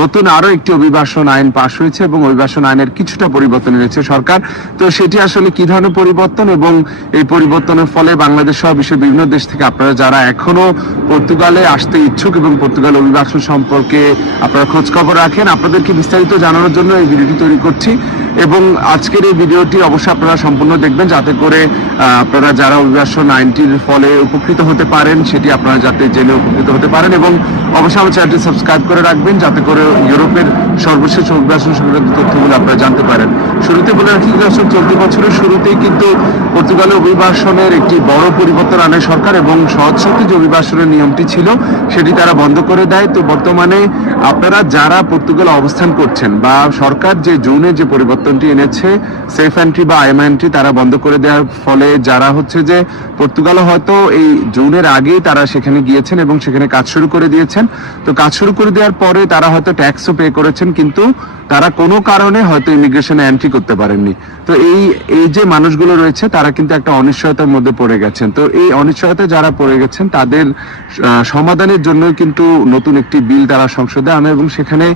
নতুন আরও একটি অভিবাসন আইন পাশ হয়েছে এবং অভিবাসন আইনের কিছুটা পরিবর্তন এনেছে সরকার। তো সেটি আসলে কি ধরনের পরিবর্তন এবং এই পরিবর্তনের ফলে বাংলাদেশ সহ বিশ্বের বিভিন্ন দেশ থেকে আপনারা যারা এখনও পর্তুগালে আসতে ইচ্ছুক এবং পর্তুগাল অভিবাসন সম্পর্কে আপনারা খোঁজ খবর রাখেন, আপনাদেরকে বিস্তারিত জানানোর জন্য এই ভিডিওটি তৈরি করছি। এবং আজকের এই ভিডিওটি অবশ্যই আপনারা সম্পূর্ণ দেখবেন যাতে করে আপনারা যারা অভিবাসন আইনটির ফলে উপকৃত হতে পারেন, সেটি আপনারা যাতে জেনে উপকৃত হতে পারেন। এবং অবশ্যই আমার চ্যানেলটি সাবস্ক্রাইব করে রাখবেন যাতে করে ইউরোপের সর্বশেষ অভিবাসন সংক্রান্ত তথ্যগুলো আপনারা জানতে পারেন। শুরুতে বলে রাখি দর্শক চলতি বছরের শুরুতেই কিন্তু পর্তুগালে অভিবাসনের একটি বড় পরিবর্তন আনে সরকার এবং সহজ শর্তে যে অভিবাসনের নিয়মটি ছিল, সেটি তারা বন্ধ করে দেয়। তো বর্তমানে আপনারা যারা পর্তুগালে অবস্থান করছেন বা সরকার যে জুনে যে পরিবর্তনটি এনেছে, সেফ এন্ট্রি বা আইএম এন্ট্রি তারা বন্ধ করে দেওয়ার ফলে যারা হচ্ছে যে পর্তুগালে হয়তো এই জুনের আগেই তারা সেখানে গিয়েছেন এবং সেখানে কাজ শুরু করে দিয়েছেন। তো কাজ শুরু করে দেওয়ার পরে তারা হয়তো ট্যাক্সও পে করেছেন, কিন্তু তারা কোনো কারণে হয়তো ইমিগ্রেশনে এন্ট্রি করতে পারেননি। তো এই এই যে মানুষগুলো রয়েছে, তারা কিন্তু একটা অনিশ্চয়তার মধ্যে পড়ে গেছেন। তো এই অনিশ্চয়তা যারা পড়ে গেছেন, তাদের সমাধানের জন্য কিন্তু নতুন একটি বিল তারা সংসদে আনে এবং সেখানে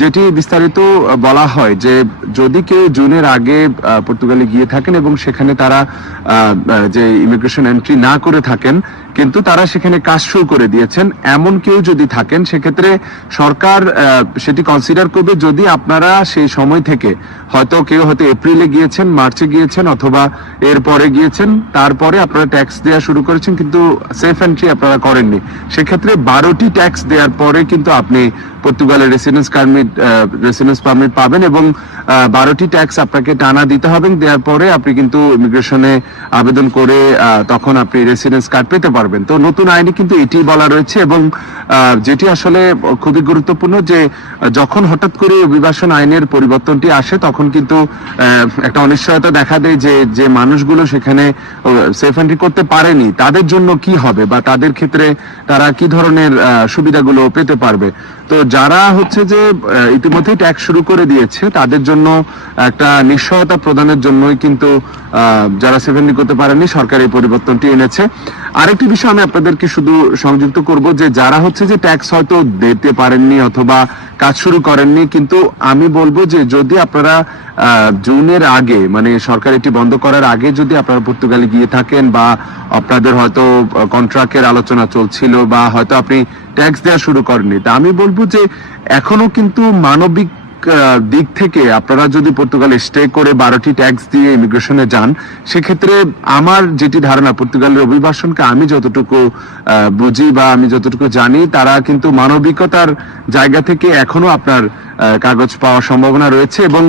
যেটি বিস্তারিত বলা হয় যে যদি কেউ জুনের আগে পর্তুগালে গিয়ে থাকেন এবং সেখানে তারা যে ইমিগ্রেশন এন্ট্রি না করে থাকেন, কিন্তু তারা সেখানে কাজ শুরু করে দিয়েছেন। এমন কেউ যদি থাকেন, সেক্ষেত্রে সরকার সেটি কনসিডার করবে যদি আপনারা সেই সময় থেকে, হয়তো কেউ হয়তো এপ্রিলে গিয়েছেন মার্চে গিয়েছেন অথবা এর পরে গিয়েছেন, তারপরে আপনারা ট্যাক্স দেওয়া শুরু করেছেন কিন্তু সেফ এন্ট্রি আপনারা করেননি। সেক্ষেত্রে বারোটি ট্যাক্স দেওয়ার পরে কিন্তু আপনি পর্তুগালের রেসিডেন্স পারমিট রেসিডেন্স পারমিট পাবেন এবং বারোটি ট্যাক্স আপনাকে টানা দিতে হবে দেওয়ার পরে আপনি কিন্তু ইমিগ্রেশনে আবেদন করে তখন আপনি রেসিডেন্স কার্ড পেতে পারবেন। তো নতুন আইনে কিন্তু এটি বলা রয়েছে এবং যেটি আসলে খুবই গুরুত্বপূর্ণ যে যখন হঠাৎ করে অভিবাসন আইনের পরিবর্তনটি আসে, তখন কিন্তু একটা অনিশ্চয়তা দেখা দেয় যে যে মানুষগুলো সেখানে সেফ এন্ট্রি করতে পারেনি। তাদের জন্য কি হবে বা তাদের ক্ষেত্রে তারা কি ধরনের সুবিধাগুলো পেতে পারবে? তো যারা হচ্ছে যে ইতিমধ্যেই ট্যাক্স শুরু করে দিয়েছে, তাদের জন্য একটা নিশ্চয়তা প্রদানের জন্যই কিন্তু যারা সেফ এন্ট্রি করতে পারেনি, সরকার এই পরিবর্তনটি এনেছে। আরেকটি বিষয় আমি আপনাদেরকে শুধু সংযুক্ত করব যে যারা হচ্ছে যে ট্যাক্স হয়তো দিতে পারেননি অথবা কাজ শুরু করেননি, কিন্তু আমি বলব যে যদি আপনারা জুনের আগে মানে সরকার এটি বন্ধ করার আগে যদি আপনারা পর্তুগালে গিয়ে থাকেন বা আপনাদের হয়তো কন্ট্রাক্টের আলোচনা চলছিল বা হয়তো আপনি ট্যাক্স দেওয়া শুরু করেননি, তা আমি বলব যে এখনও কিন্তু মানবিক দিক থেকে আপনারা যদি পর্তুগালে স্টে করে বারোটি ট্যাক্স দিয়ে ইমিগ্রেশনে যান, সেক্ষেত্রে আমার যেটি ধারণা, পর্তুগালের অভিবাসনকে আমি যতটুকু বুঝি বা আমি যতটুকু জানি, তারা কিন্তু মানবিকতার জায়গা থেকে এখনও আপনার কাগজ পাওয়ার সম্ভাবনা রয়েছে এবং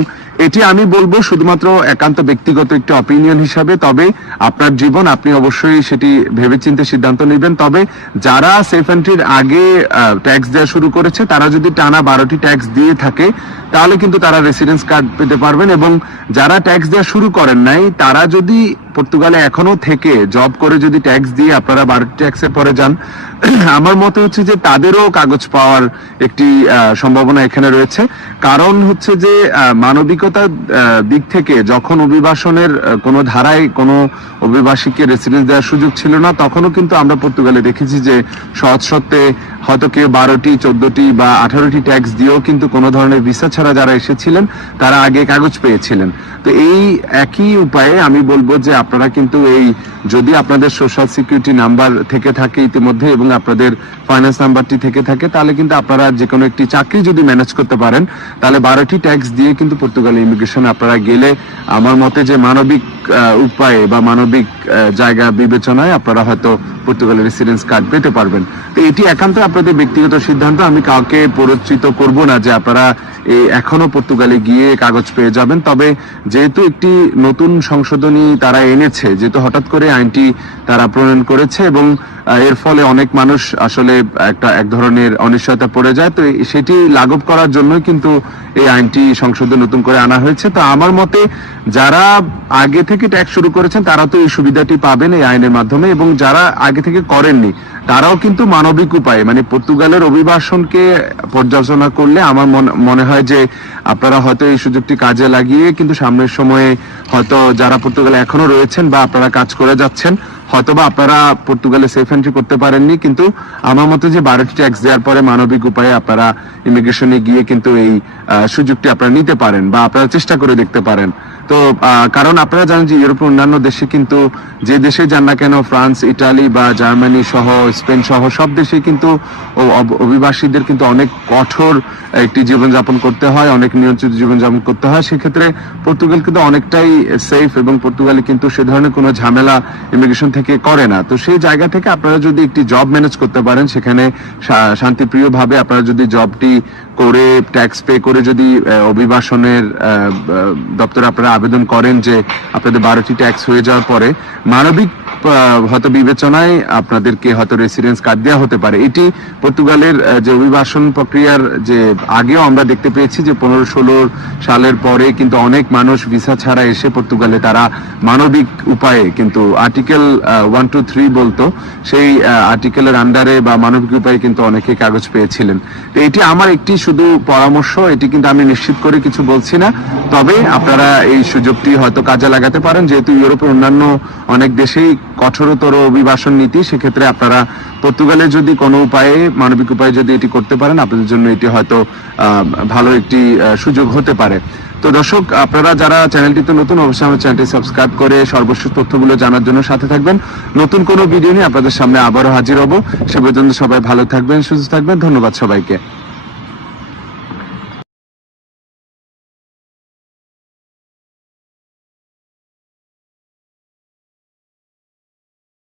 এটি আমি বলব শুধুমাত্র একান্ত ব্যক্তিগত একটি অপিনিয়ন হিসাবে, তবে আপনার জীবন আপনি অবশ্যই সেটি ভেবেচিন্তে সিদ্ধান্ত নেবেন। তবে যারা সেফ এন্ট্রির আগে ট্যাক্স দেওয়া শুরু করেছে, তারা যদি টানা বারোটি ট্যাক্স দিয়ে থাকে, তাহলে কিন্তু তারা রেসিডেন্স কার্ড পেতে পারবেন এবং যারা ট্যাক্স দেওয়া শুরু করেন নাই, তারা যদি পর্তুগালে এখনও থেকে জব করে যদি ট্যাক্স দিয়ে আপনারা বারোটি ট্যাক্সের পরে যান আমার মতে হচ্ছে যে তাদেরও কাগজ পাওয়ার একটি সম্ভাবনা এখানে রয়েছে। কারণ হচ্ছে যে আহ, দিক থেকে যখন অভিবাসনের কোনো ধারায় কোনো অভিবাসীকে রেসিডেন্স দেওয়ার সুযোগ ছিল না তখনও কিন্তু আমরা পর্তুগালে দেখেছি যে সহজ সত্ত্বে হয়তো কেউ বারোটি চোদ্দটি বা আঠারোটি ট্যাক্স দিয়েও কিন্তু কোনো ধরনের ভিসা ছাড়া যারা এসেছিলেন তারা আগে কাগজ পেয়েছিলেন। তো এই একই উপায়ে আমি বলব যে আপনারা কিন্তু এই, যদি আপনাদের সোশ্যাল সিকিউরিটি নাম্বার থেকে থাকে ইতিমধ্যে এবং আপনাদের ফাইন্যান্স নাম্বারটি থেকে থাকে, তাহলে কিন্তু আপনারা যে কোনো একটি চাকরি যদি ম্যানেজ করতে পারেন, তাহলে বারোটি ট্যাক্স দিয়ে কিন্তু পর্তুগাল ইমিগ্রেশন আপনারা গেলে আমার মতে যে মানবিক উপায়ে বা মানবিক জায়গা বিবেচনায় আপনারা হয়তো পর্তুগালের রেসিডেন্স কার্ড পেতে পারবেন। তো এটি একান্ত আপনাদের ব্যক্তিগত সিদ্ধান্ত, আমি কাউকে প্ররোচিত করব না যে আপনারা এখনও পর্তুগালে গিয়ে কাগজ পেয়ে যাবেন। তবে যেহেতু একটি নতুন সংশোধনী তারা এনেছে, যেহেতু হঠাৎ করে আইনটি তারা প্রণয়ন করেছে এবং এর ফলে অনেক মানুষ আসলে একটা এক ধরনের অনিশ্চয়তা পড়ে যায়, তো সেটি লাঘব করার জন্য কিন্তু এই আইনটি সংসদে নতুন করে আনা হয়েছে। তো আমার মতে যারা আগে থেকে ট্যাক্স শুরু করেছেন, তারা তো এই সুবিধাটি পাবেন এই আইনের মাধ্যমে এবং যারা আগে থেকে করেননি, তারাও কিন্তু মানবিক উপায়ে মানে পর্তুগালের অভিবাসনকে পর্যালোচনা করলে আমার মনে- হয় যে আপনারা হয়তো এই সুযোগটি কাজে লাগিয়ে কিন্তু সামনের সময়ে হয়তো যারা পর্তুগালে এখনও রয়েছেন বা আপনারা কাজ করে যাচ্ছেন হয়তোবা আপনারা পর্তুগালে সেফ এন্ট্রি করতে পারেননি, কিন্তু আমার মতে যে বারোটি ট্যাক্স দেওয়ার পরে মানবিক উপায়ে আপনারা ইমিগ্রেশনে গিয়ে কিন্তু এই সুযোগটি আপনারা নিতে পারেন বা আপনারা চেষ্টা করে দেখতে পারেন। তো কারণ আপনারা জানেন যে ইউরোপের অন্যান্য দেশে কিন্তু যে দেশে যান না কেন, ফ্রান্স, ইটালি বা জার্মানি সহ, স্পেন সহ, সব দেশে কিন্তু অভিবাসীদের কিন্তু অনেক কঠোর একটি জীবনযাপন করতে হয়, অনেক নিয়ন্ত্রিত জীবনযাপন করতে হয়। সেক্ষেত্রে পর্তুগাল কিন্তু অনেকটাই সেফ এবং পর্তুগালে কিন্তু সে ধরনের কোনো ঝামেলা ইমিগ্রেশন থেকে করে না। তো সেই জায়গা থেকে আপনারা যদি একটি জব ম্যানেজ করতে পারেন, সেখানে শান্তিপ্রিয়ভাবে আপনারা যদি জবটি করে ট্যাক্স পে করে যদি অভিবাসনের দপ্তরে আপনারা আবেদন করেন যে আপনাদের বারোটি ট্যাক্স হয়ে যাওয়ার পরে মানবিক হয়তো বিবেচনায় আপনাদেরকে হয়তো রেসিডেন্স কার্ড দেওয়া হতে পারে। এটি পর্তুগালের যে অভিবাসন প্রক্রিয়ার যে আগেও আমরা দেখতে পেয়েছি যে পনেরো ষোলো সালের পরে কিন্তু অনেক মানুষ ভিসা ছাড়া এসে পর্তুগালে তারা মানবিক উপায়ে কিন্তু আর্টিকেল ওয়ান টু থ্রি বলতো, সেই আর্টিকেলের আন্ডারে বা মানবিক উপায়ে কিন্তু অনেকে কাগজ পেয়েছিলেন। তো এটি আমার একটি শুধু পরামর্শ, এটি কিন্তু আমি নিশ্চিত করে কিছু বলছি না। তবে আপনারা এই সুযোগটি হয়তো কাজে লাগাতে পারেন, যেহেতু ইউরোপের অন্যান্য অনেক দেশেই কঠোরতর অভিবাসন নীতি, সেক্ষেত্রে আপনারা পর্তুগালে যদি কোনো উপায়ে, মানবিক উপায়ে যদি এটি করতে পারেন, আপনাদের জন্য এটি হয়তো ভালো একটি সুযোগ হতে পারে। তো দর্শক, আপনারা যারা চ্যানেলটিতে নতুন, অবশ্যই আমার চ্যানেলটি সাবস্ক্রাইব করে সর্বশেষ তথ্যগুলো জানার জন্য সাথে থাকবেন। নতুন কোনো ভিডিও নিয়ে আপনাদের সামনে আবারও হাজির হব। সে পর্যন্ত সবাই ভালো থাকবেন, সুস্থ থাকবেন। ধন্যবাদ সবাইকে।